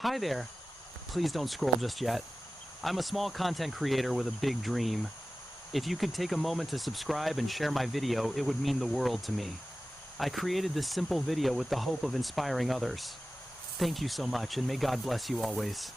Hi there. Please don't scroll just yet. I'm a small content creator with a big dream. If you could take a moment to subscribe and share my video, it would mean the world to me. I created this simple video with the hope of inspiring others. Thank you so much, and may God bless you always.